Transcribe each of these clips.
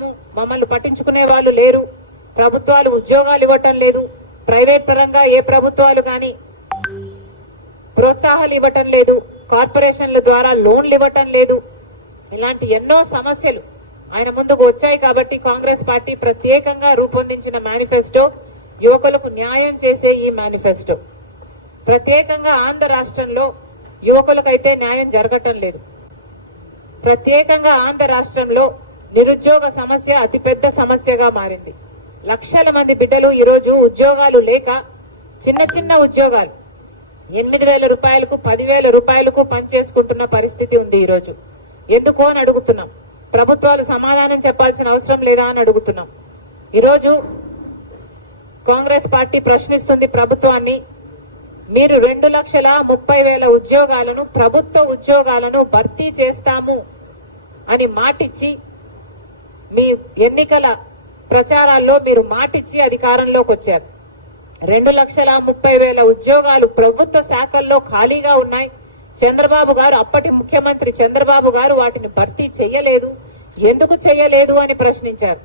చేస్తాము, మమ్మల్ని పట్టించుకునే వాళ్ళు లేరు, ప్రభుత్వాలు ఉద్యోగాలు ఇవ్వటం లేదు, ప్రైవేట్ పరంగా ఏ ప్రభుత్వాలు గాని ప్రోత్సాహాలు ఇవ్వటం లేదు, కార్పొరేషన్ల ద్వారా లోన్లు ఇవ్వటం లేదు, ఇలాంటి ఎన్నో సమస్యలు ఆయన ముందుకు వచ్చాయి. కాబట్టి కాంగ్రెస్ పార్టీ ప్రత్యేకంగా రూపొందించిన మేనిఫెస్టో యువకులకు న్యాయం చేసే ఈ మేనిఫెస్టో. ప్రత్యేకంగా ఆంధ్ర రాష్ట్రంలో యువకులకైతే న్యాయం జరగటం లేదు. ప్రత్యేకంగా ఆంధ్ర రాష్ట్రంలో నిరుద్యోగ సమస్య అతిపెద్ద సమస్యగా మారింది. లక్షల మంది బిడ్డలు ఈరోజు ఉద్యోగాలు లేక చిన్న చిన్న ఉద్యోగాలు 8,000 రూపాయలకు 10,000 రూపాయలకు పనిచేసుకుంటున్న పరిస్థితి ఉంది ఈరోజు. ఎందుకు అని అడుగుతున్నాం. ప్రభుత్వాలు సమాధానం చెప్పాల్సిన అవసరం లేదా అని అడుగుతున్నాం. ఈరోజు కాంగ్రెస్ పార్టీ ప్రశ్నిస్తుంది ప్రభుత్వాన్ని. మీరు 2,30,000 ఉద్యోగాలను, ప్రభుత్వ ఉద్యోగాలను భర్తీ చేస్తాము అని మాటిచ్చి మీ ఎన్నికల ప్రచారాల్లో మీరు మాటిచ్చి అధికారంలోకి వచ్చారు. 2,30,000 ఉద్యోగాలు ప్రభుత్వ శాఖల్లో ఖాళీగా ఉన్నాయి. చంద్రబాబు గారు, అప్పటి ముఖ్యమంత్రి చంద్రబాబు గారు వాటిని భర్తీ చెయ్యలేదు. ఎందుకు చెయ్యలేదు అని ప్రశ్నించారు.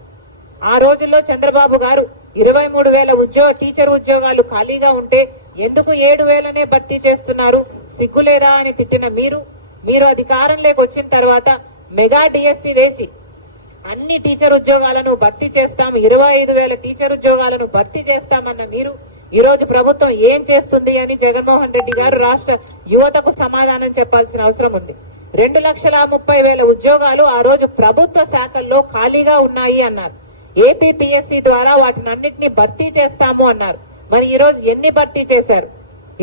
ఆ రోజుల్లో చంద్రబాబు గారు 23,000 టీచర్ ఉద్యోగాలు ఖాళీగా ఉంటే ఎందుకు 7,000నే భర్తీ చేస్తున్నారు, సిగ్గులేదా అని తిట్టిన మీరు అధికారంలోకి వచ్చిన తర్వాత మెగా డిఎస్సి వేసి అన్ని టీచర్ ఉద్యోగాలను భర్తీ చేస్తాం, 25,000 టీచర్ ఉద్యోగాలను భర్తీ చేస్తామన్న మీరు ఈ రోజు ప్రభుత్వం ఏం చేస్తుంది అని జగన్మోహన్ రెడ్డి గారు రాష్ట్ర యువతకు సమాధానం చెప్పాల్సిన అవసరం ఉంది. 2,30,000 ఉద్యోగాలు ఆ రోజు ప్రభుత్వ శాఖల్లో ఖాళీగా ఉన్నాయి అన్నారు. ఏపీపీఎస్సీ ద్వారా వాటిని అన్నింటినీ భర్తీ చేస్తాము అన్నారు. మరి ఈ రోజు ఎన్ని భర్తీ చేశారు?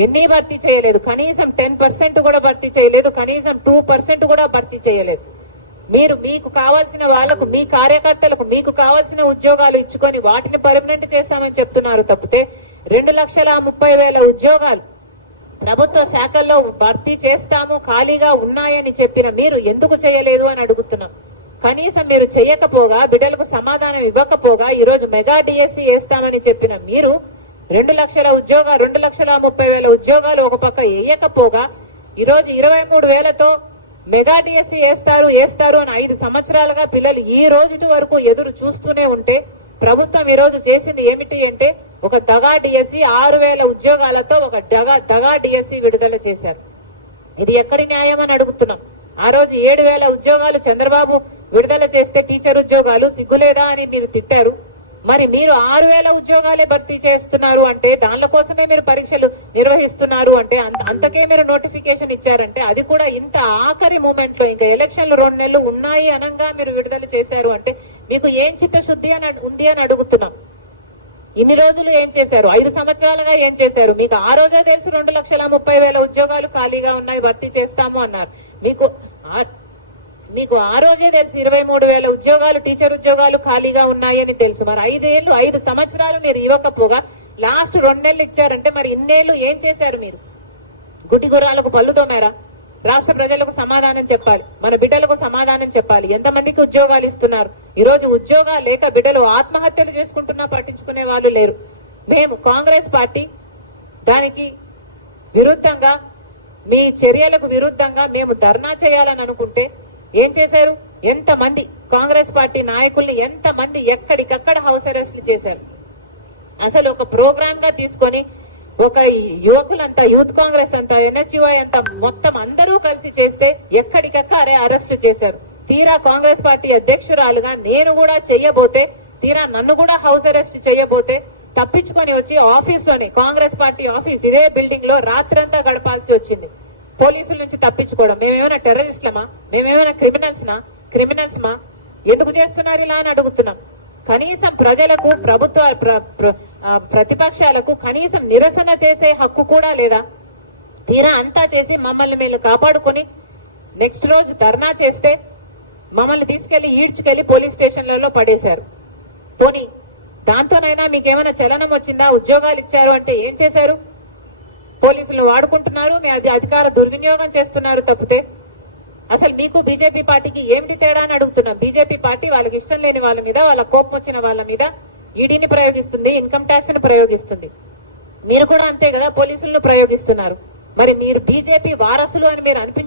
ఎన్ని భర్తీ చేయలేదు. కనీసం 10% కూడా భర్తీ చేయలేదు. కనీసం 2% కూడా భర్తీ చేయలేదు. మీరు మీకు కావాల్సిన వాళ్లకు, మీ కార్యకర్తలకు మీకు కావాల్సిన ఉద్యోగాలు ఇచ్చుకొని వాటిని పర్మనెంట్ చేస్తామని చెప్తున్నారు తప్పితే 2,30,000 ఉద్యోగాలు ప్రభుత్వ శాఖల్లో భర్తీ చేస్తాము, ఖాళీగా ఉన్నాయని చెప్పిన మీరు ఎందుకు చేయలేదు అని అడుగుతున్నాం. కనీసం మీరు చేయకపోగా, బిడ్డలకు సమాధానం ఇవ్వకపోగా ఈ రోజు మెగా డిఎస్సి వేస్తామని చెప్పిన మీరు 2,30,000 ఉద్యోగాలు ఒక పక్క వేయకపోగా ఈ రోజు 23,000తో మెగా డిఎస్సి వేస్తారు అని 5 సంవత్సరాలుగా పిల్లలు ఈ రోజు వరకు ఎదురు చూస్తూనే ఉంటే ప్రభుత్వం ఈ రోజు చేసింది ఏమిటి అంటే ఒక దగా డిఎస్సి 6,000 ఉద్యోగాలతో ఒక దగా డిఎస్సి విడుదల చేశారు. ఇది ఎక్కడి న్యాయం అని అడుగుతున్నాం. ఆ రోజు 7,000 ఉద్యోగాలు చంద్రబాబు విడుదల చేస్తే టీచర్ ఉద్యోగాలు సిగ్గులేదా అని మీరు తిట్టారు. మరి మీరు 6,000 ఉద్యోగాలే భర్తీ చేస్తున్నారు అంటే, దానిల కోసమే మీరు పరీక్షలు నిర్వహిస్తున్నారు అంటే, అంతకే మీరు నోటిఫికేషన్ ఇచ్చారంటే, అది కూడా ఇంత ఆఖరి మూమెంట్ లో ఇంకా ఎలక్షన్లు 2 నెలలు ఉన్నాయి అనంగా మీరు విడుదల చేశారు అంటే మీకు ఏం చిత్తశుద్ధి అని ఉంది అని అడుగుతున్నాం. ఇన్ని రోజులు ఏం చేశారు? 5 సంవత్సరాలుగా ఏం చేశారు? మీకు ఆ రోజే తెలుసు 2,30,000 ఉద్యోగాలు ఖాళీగా ఉన్నాయి, భర్తీ చేస్తాము అన్నారు. మీకు ఆ రోజే తెలుసు 23,000 ఉద్యోగాలు, టీచర్ ఉద్యోగాలు ఖాళీగా ఉన్నాయి అని తెలుసు. మరి 5 సంవత్సరాలు మీరు ఇవ్వకపోగా లాస్ట్ 2 నెలలు ఇచ్చారంటే మరి ఇన్నేళ్లు ఏం చేశారు? మీరు గుడ్డి గుర్రాలకు పళ్ళు తోమారా? రాష్ట్ర ప్రజలకు సమాధానం చెప్పాలి, మన బిడ్డలకు సమాధానం చెప్పాలి. ఎంతమందికి ఉద్యోగాలు ఇస్తున్నారు? ఈ రోజు ఉద్యోగాలు లేక బిడ్డలు ఆత్మహత్యలు చేసుకుంటున్నా పట్టించుకునే వాళ్ళు లేరు. మేము కాంగ్రెస్ పార్టీ దానికి విరుద్ధంగా, మీ చర్యలకు విరుద్ధంగా మేము ధర్నా చేయాలని అనుకుంటే ఏం చేశారు? ఎంతమంది కాంగ్రెస్ పార్టీ నాయకుల్ని ఎంతమంది ఎక్కడికక్కడ హౌస్ అరెస్ట్లు చేశారు. అసలు ఒక ప్రోగ్రామ్ గా తీసుకొని ఒక యువకులంతా, యూత్ కాంగ్రెస్ అంతా, ఎన్ఎస్యుఐ అంతా మొత్తం అందరూ కలిసి చేస్తే ఎక్కడికక్కడే అరెస్ట్ చేశారు. తీరా కాంగ్రెస్ పార్టీ అధ్యక్షురాలుగా నేను కూడా చెయ్యబోతే, తీరా నన్ను కూడా హౌస్ అరెస్ట్ చేయబోతే తప్పించుకొని వచ్చి ఆఫీస్ లోనే, కాంగ్రెస్ పార్టీ ఆఫీస్ ఇదే బిల్డింగ్ లో రాత్రంతా గడపాల్సి వచ్చింది. పోలీసుల నుంచి తప్పించుకోవడం. మేమేమైనా టెర్రరిస్ట్లమా? మేమేమైనా క్రిమినల్స్మా? ఎందుకు చేస్తున్నారు ఇలా అని అడుగుతున్నాం. కనీసం ప్రజలకు, ప్రతిపక్షాలకు కనీసం నిరసన చేసే హక్కు కూడా లేదా? తీరా అంతా చేసి మమ్మల్ని మేము కాపాడుకొని నెక్స్ట్ రోజు ధర్నా చేస్తే మమ్మల్ని తీసుకెళ్లి ఈడ్చుకెళ్లి పోలీస్ స్టేషన్లలో పడేశారు. పోనీ దాంతోనైనా మీకేమైనా చలనం వచ్చిందా? ఉద్యోగాలు ఇచ్చారు అంటే ఏం చేశారు? పోలీసులు వాడుకుంటున్నారు, మీ అధికార దుర్వినియోగం చేస్తున్నారు తప్పితే అసలు మీకు బీజేపీ పార్టీకి ఏమిటి తేడా అని అడుగుతున్నాం. బీజేపీ పార్టీ వాళ్ళకి ఇష్టం లేని వాళ్ళ మీద, వాళ్ళ కోపం వచ్చిన వాళ్ళ మీద ఈడీని ప్రయోగిస్తుంది, ఇన్కమ్ ట్యాక్స్ ను ప్రయోగిస్తుంది. మీరు కూడా అంతే కదా, పోలీసులను ప్రయోగిస్తున్నారు. మరి మీరు బీజేపీ వారసులు అని మీరు అనిపించు